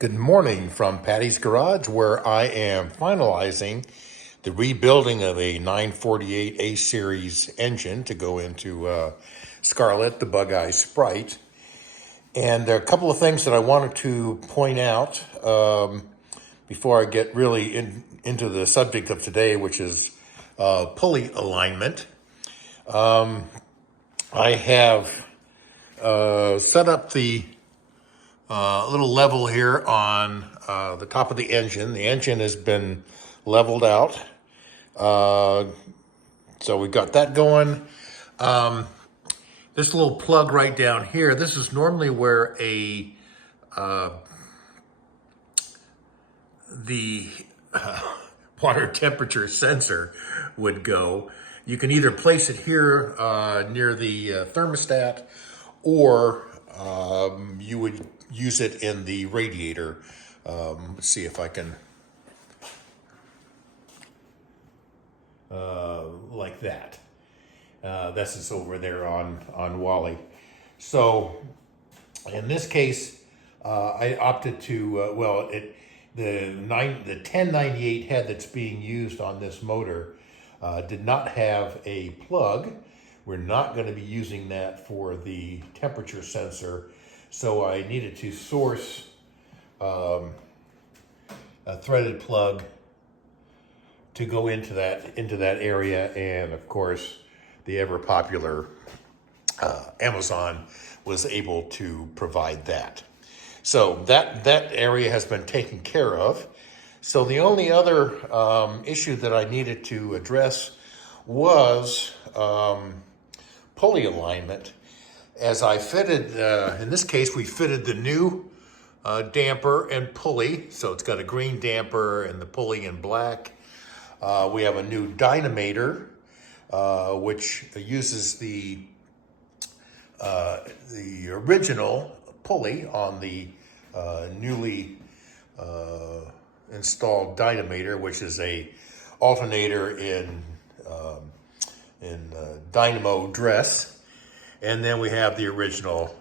Good morning from Patty's Garage, where I am finalizing the rebuilding of a 948 A Series engine to go into Scarlet, the Bug-Eye Sprite. And there are a couple of things that I wanted to point out before I get really into the subject of today, which is pulley alignment. I have set up the little level here on the top of the engine. The engine has been leveled out. So we've got that going. This little plug right down here, this is normally where the water temperature sensor would go. You can either place it here near the thermostat, or you would use it in the radiator. Let's see if I can, like that. This is over there on Wally. So in this case, I opted to, the 1098 head that's being used on this motor did not have a plug. We're not going to be using that for the temperature sensor, so I needed to source a threaded plug to go into that area, and of course, the ever popular Amazon was able to provide that. So that area has been taken care of. So the only other issue that I needed to address was pulley alignment. As I fitted, in this case, we fitted the new damper and pulley. So it's got a green damper and the pulley in black. We have a new Dynamator, which uses the original pulley on the newly installed Dynamator, which is a alternator in dynamo dress. And then we have the original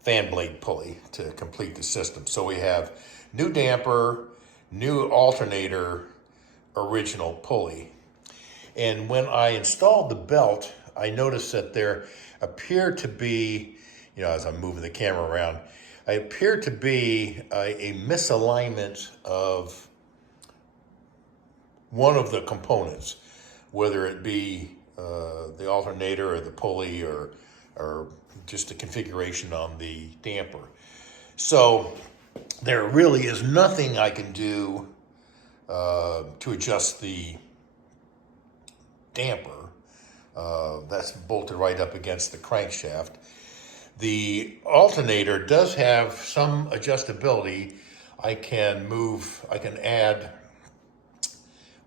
fan blade pulley to complete the system. So we have new damper, new alternator, original pulley. And when I installed the belt, I noticed that there appeared to be, as I'm moving the camera around, I appeared to be a misalignment of one of the components, whether it be the alternator or the pulley or just the configuration on the damper. So there really is nothing I can do to adjust the damper. That's bolted right up against the crankshaft. The alternator does have some adjustability. I can add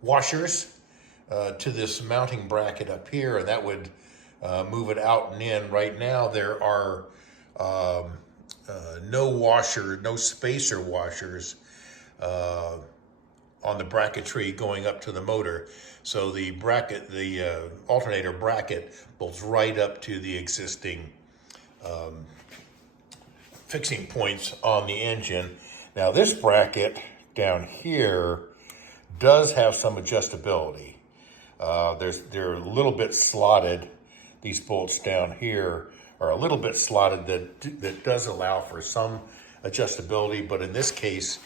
washers to this mounting bracket up here, and that would move it out and in. Right now there are no spacer washers on the bracketry going up to the motor. So the alternator bracket bolts right up to the existing fixing points on the engine. Now this bracket down here does have some adjustability. They're a little bit slotted. These bolts down here are a little bit slotted. That does allow for some adjustability, but in this case,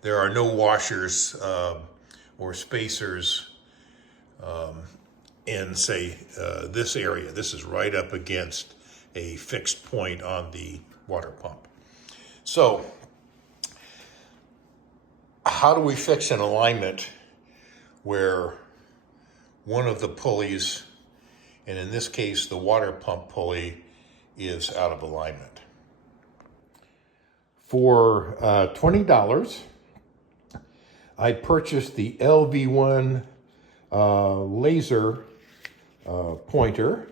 there are no washers or spacers in, say, this area. This is right up against a fixed point on the water pump. So, how do we fix an alignment where one of the pulleys, and in this case, the water pump pulley, is out of alignment? For $20, I purchased the LV1 laser pointer.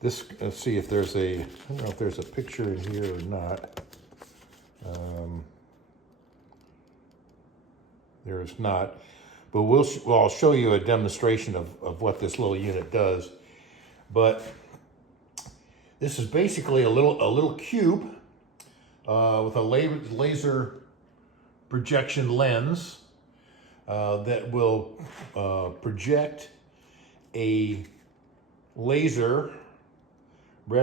This, let's see if there's I don't know if there's a picture in here or not. There's not, but I'll show you a demonstration of what this little unit does. But this is basically a little cube with a laser projection lens that will project a red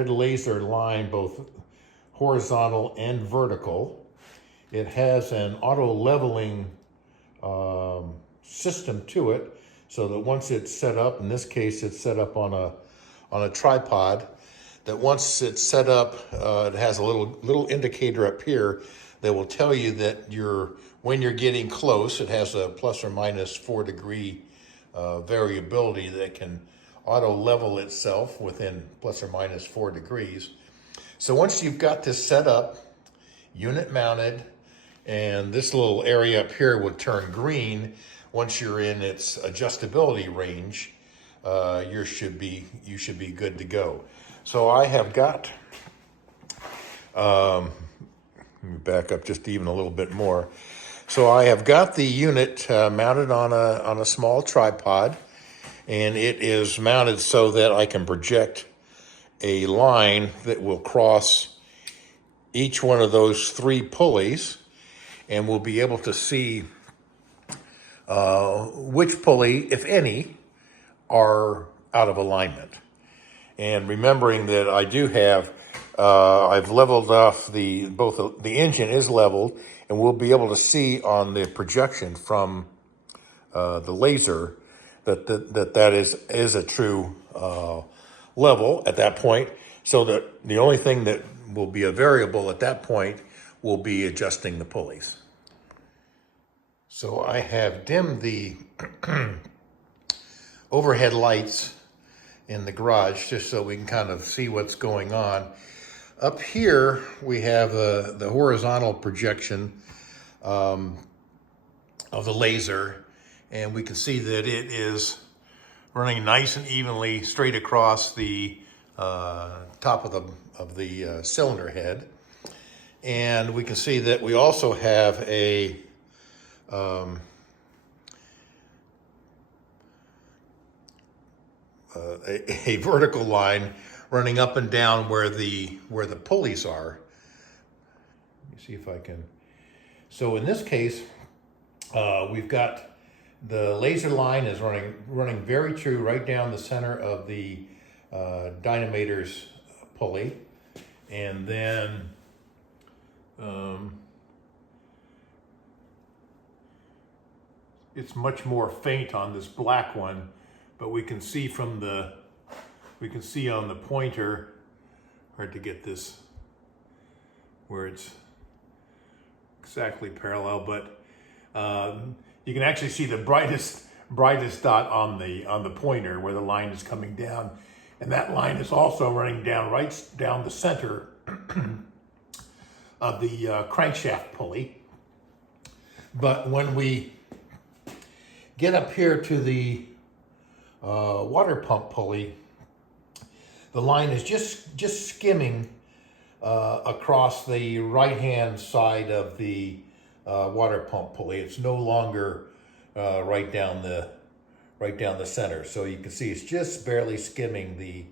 laser line, both horizontal and vertical. It has an auto leveling system to it, so that once it's set up, in this case it's set up on a tripod, that once it's set up, it has a little indicator up here that will tell you that when you're getting close. It has a plus or minus 4 degree variability that can auto level itself within plus or minus 4 degrees. So once you've got this set up, unit mounted, and this little area up here would turn green once you're in its adjustability range, you should be good to go. So I have got, let me back up just even a little bit more. So I have got the unit mounted on a small tripod, and it is mounted so that I can project a line that will cross each one of those 3 pulleys, and we'll be able to see which pulley, if any, are out of alignment. And remembering that I do have, I've leveled off the engine is leveled, and we'll be able to see on the projection from the laser that is a true level at that point. So that the only thing that will be a variable at that point will be adjusting the pulleys. So I have dimmed the overhead lights in the garage just so we can kind of see what's going on. Up here we have the horizontal projection of the laser, and we can see that it is running nice and evenly straight across the top of the cylinder head. And we can see that we also have a vertical line running up and down where the pulleys are. Let me see if I can. So in this case, we've got the laser line is running very true right down the center of the Dynamator's pulley, and then it's much more faint on this black one, but we can see on the pointer, hard to get this where it's exactly parallel, but you can actually see the brightest dot on the pointer where the line is coming down, and that line is also running down right down the center of the crankshaft pulley. But when we get up here to the water pump pulley, the line is just skimming across the right-hand side of the water pump pulley. It's no longer right down the center. So you can see it's just barely skimming the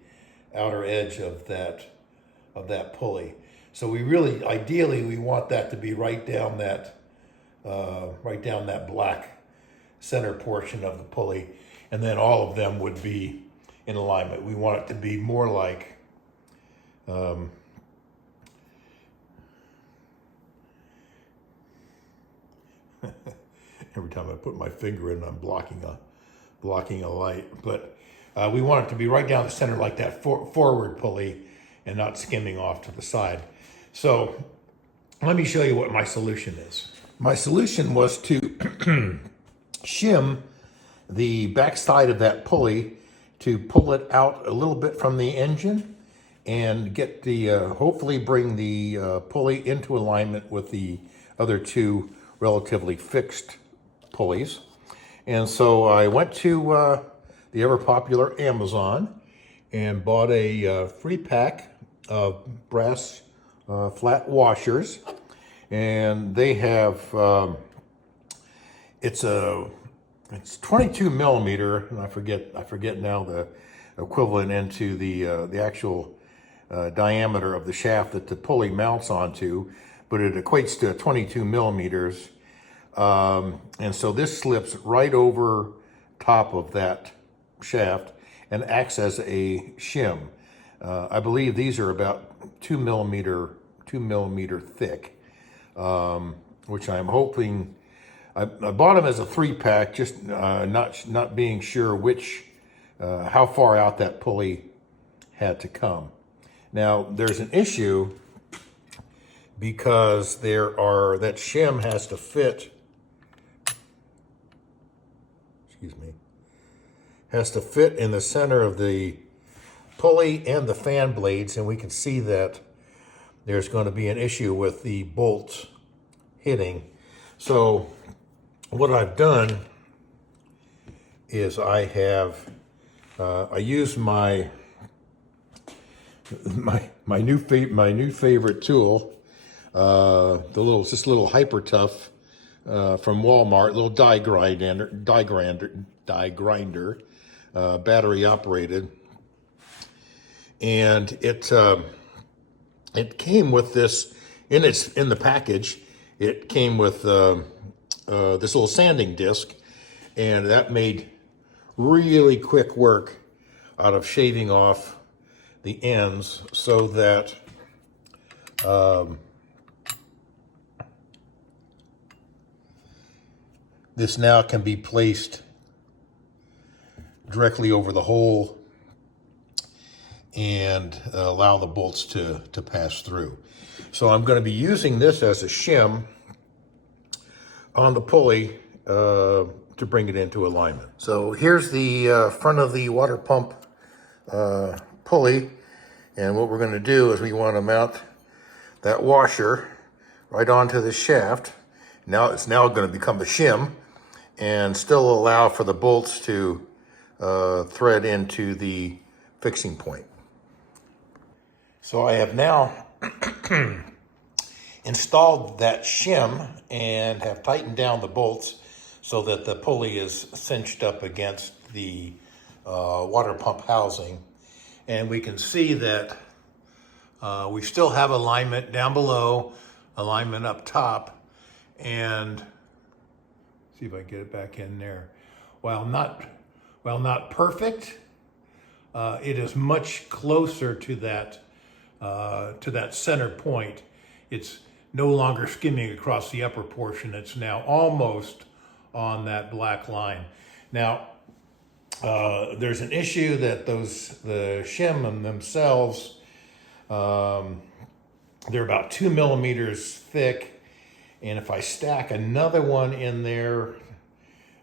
outer edge of that pulley. So we really, ideally, we want that to be right down that black center portion of the pulley, and then all of them would be in alignment. We want it to be more like every time I put my finger in, I'm blocking a light. But we want it to be right down the center like that forward pulley and not skimming off to the side. So let me show you what my solution is. My solution was to shim the backside of that pulley to pull it out a little bit from the engine and get the, hopefully bring the pulley into alignment with the other 2 relatively fixed pulleys. And so I went to the ever popular Amazon and bought a free pack of brass flat washers, and they have it's 22 millimeter, and I forget now the equivalent into the actual diameter of the shaft that the pulley mounts onto, but it equates to 22 millimeters. And so this slips right over top of that shaft and acts as a shim. I believe these are about 2 millimeter thick, which I'm hoping. I bought them as a 3-pack, just not being sure how far out that pulley had to come. Now there's an issue because that shim has to fit. Has to fit in the center of the pulley and the fan blades, and we can see that there's going to be an issue with the bolts hitting. So what I've done is I use my new favorite tool, this little Hyper Tough from Walmart, little die grinder, battery operated, and it came with this in the package. It came with this little sanding disc, and that made really quick work out of shaving off the ends so that this now can be placed directly over the hole and allow the bolts to pass through. So I'm going to be using this as a shim on the pulley to bring it into alignment. So here's the front of the water pump pulley, and what we're going to do is we want to mount that washer right onto the shaft. Now it's going to become a shim and still allow for the bolts to thread into the fixing point. So I have now installed that shim and have tightened down the bolts so that the pulley is cinched up against the water pump housing. And we can see that we still have alignment down below, alignment up top, and see if I get it back in there. While not perfect, it is much closer to that center point. It's no longer skimming across the upper portion. It's now almost on that black line. Now, there's an issue that the shim themselves, they're about 2 millimeters thick. And if I stack another one in there,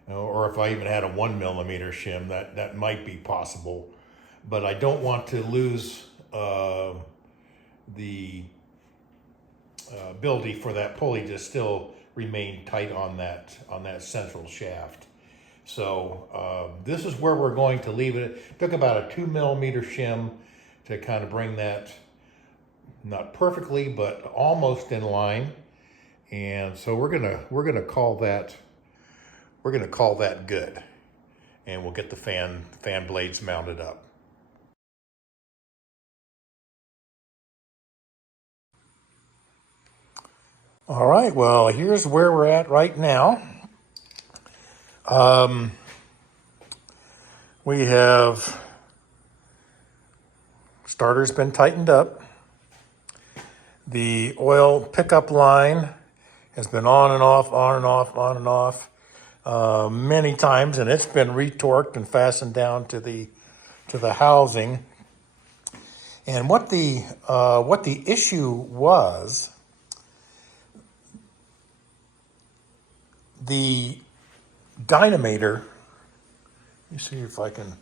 or if I even had a 1 millimeter shim, that might be possible. But I don't want to lose the ability for that pulley to still remain tight on that central shaft. So this is where we're going to leave it. It took about a 2 millimeter shim to kind of bring that, not perfectly, but almost in line. And so we're gonna call that good, and we'll get the fan blades mounted up. All right, well, here's where we're at right now. We have starter's been tightened up. The oil pickup line has been on and off many times, and it's been retorqued and fastened down to the housing. And what the issue was, the Dynamator. Let me see if I can.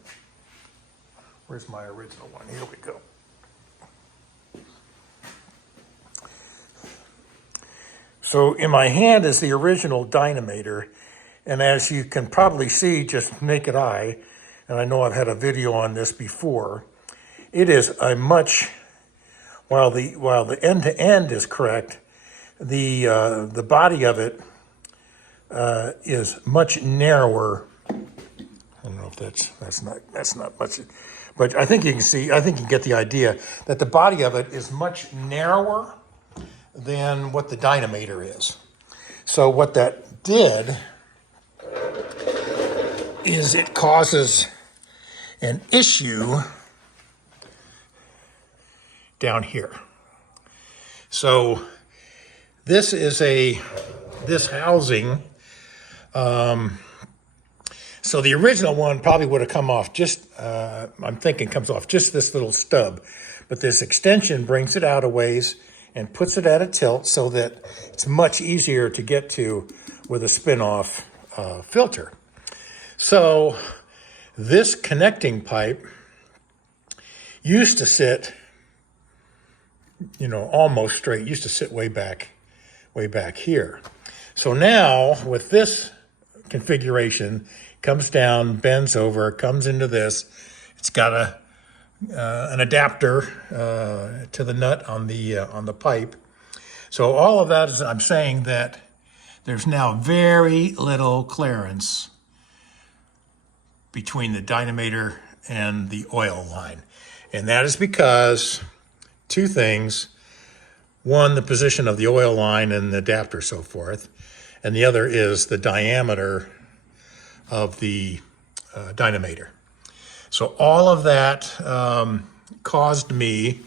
Where's my original one? Here we go. So in my hand is the original Dynamator, and as you can probably see, just naked eye, and I know I've had a video on this before, it is a much, while the end to end is correct, the body of it is much narrower. I don't know if that's not much, but I think you can see, I think you get the idea that the body of it is much narrower than what the Dynamator is. So what that did is it causes an issue down here. So this is this housing. So the original one probably would have come off just, I'm thinking comes off just this little stub, but this extension brings it out a ways and puts it at a tilt so that it's much easier to get to with a spin-off filter. So this connecting pipe used to sit, almost straight, used to sit way back here. So now with this configuration, comes down, bends over, comes into this. It's got an adapter to the nut on the pipe. So all of that is, I'm saying that there's now very little clearance between the Dynamator and the oil line. And that is because two things. One, the position of the oil line and the adapter, so forth. And the other is the diameter of the Dynamator. So all of that caused me,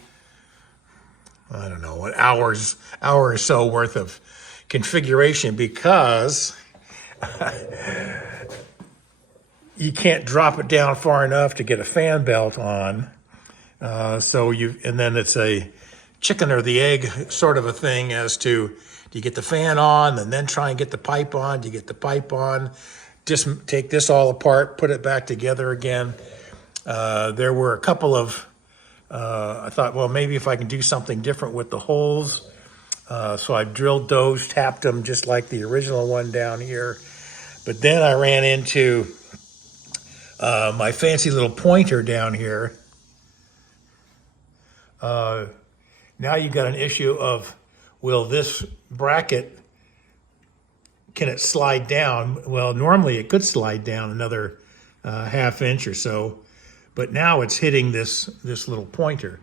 I don't know, an hour or so worth of configuration, because you can't drop it down far enough to get a fan belt on. And then it's a chicken or the egg sort of a thing as to, do you get the fan on and then try and get the pipe on? Do you get the pipe on? Just take this all apart, put it back together again. There were a couple of, I thought, well, maybe if I can do something different with the holes. So I drilled those, tapped them just like the original one down here. But then I ran into my fancy little pointer down here. Now you've got an issue of, will this bracket, can it slide down? Well, normally it could slide down another half inch or so, but now it's hitting this little pointer.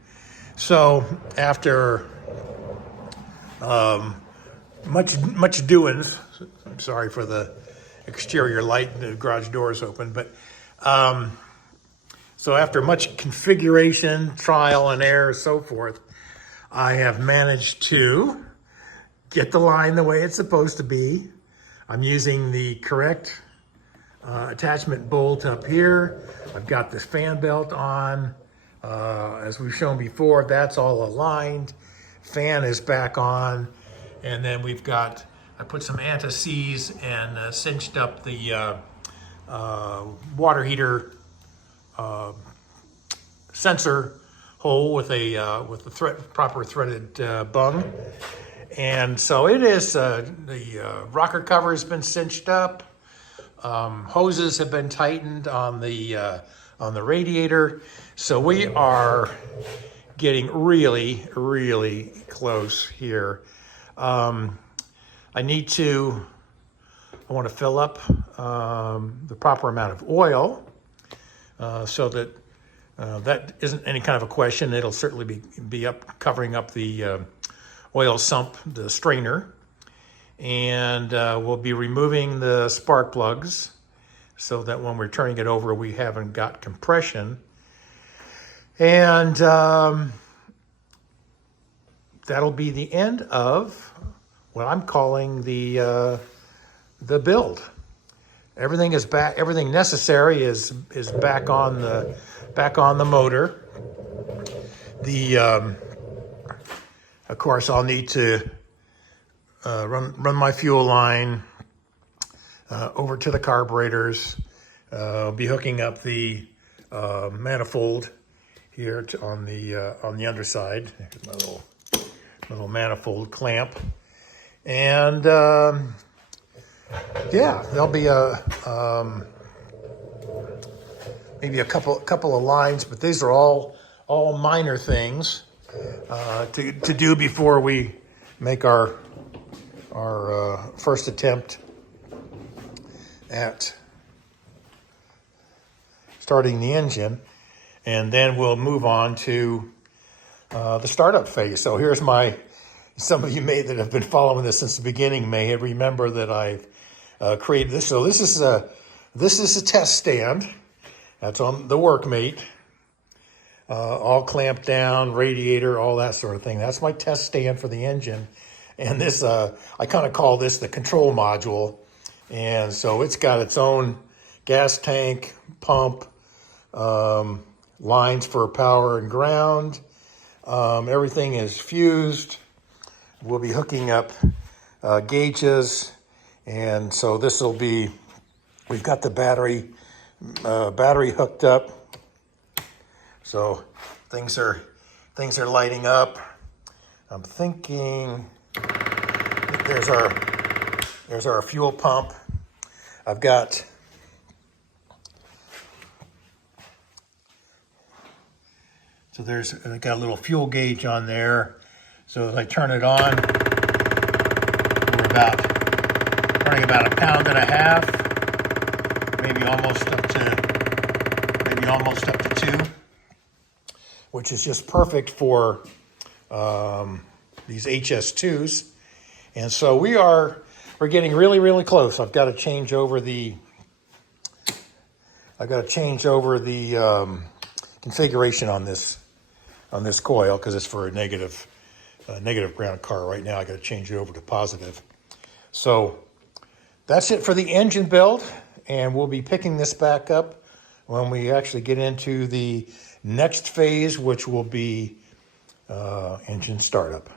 So after much doings, I'm sorry for the exterior light and the garage doors open, but so after much configuration, trial and error, so forth, I have managed to get the line the way it's supposed to be. I'm using the correct attachment bolt up here. I've got this fan belt on. As we've shown before, that's all aligned. Fan is back on. And then I put some anti-seize and cinched up the water heater sensor hole with a proper threaded bung. And so it is, the rocker cover has been cinched up. Hoses have been tightened on the radiator. So we are getting really, really close here. I want to fill up the proper amount of oil so that that isn't any kind of a question. It'll certainly be covering up the oil sump, the strainer. And we'll be removing the spark plugs so that when we're turning it over, we haven't got compression. And that'll be the end of what I'm calling the build. Everything is back. Everything necessary is back on the motor. Of course, I'll need to run my fuel line over to the carburetors. I'll be hooking up the manifold here on the underside. Here's my little manifold clamp, and yeah, there'll be maybe a couple of lines, but these are all minor things to do before we make our first attempt at starting the engine, and then we'll move on to the startup phase. So here's my some of you may that have been following this since the beginning may remember that I've created this. So this is a test stand. That's on the Workmate. All clamped down, radiator, all that sort of thing. That's my test stand for the engine. And this, I kind of call this the control module. And so it's got its own gas tank, pump, lines for power and ground. Everything is fused. We'll be hooking up gauges. And so this will be, we've got the battery hooked up. So things are lighting up. I'm thinking there's our fuel pump. I've got I got a little fuel gauge on there. So as I turn it on, we're running about 1.5 pounds, maybe almost up to 2, which is just perfect for these HS2s. And so we're getting really, really close. I've got to change over the configuration on this coil because it's for a negative ground car. Right now I got to change it over to positive. So that's it for the engine build, and we'll be picking this back up when we actually get into the next phase, which will be engine startup.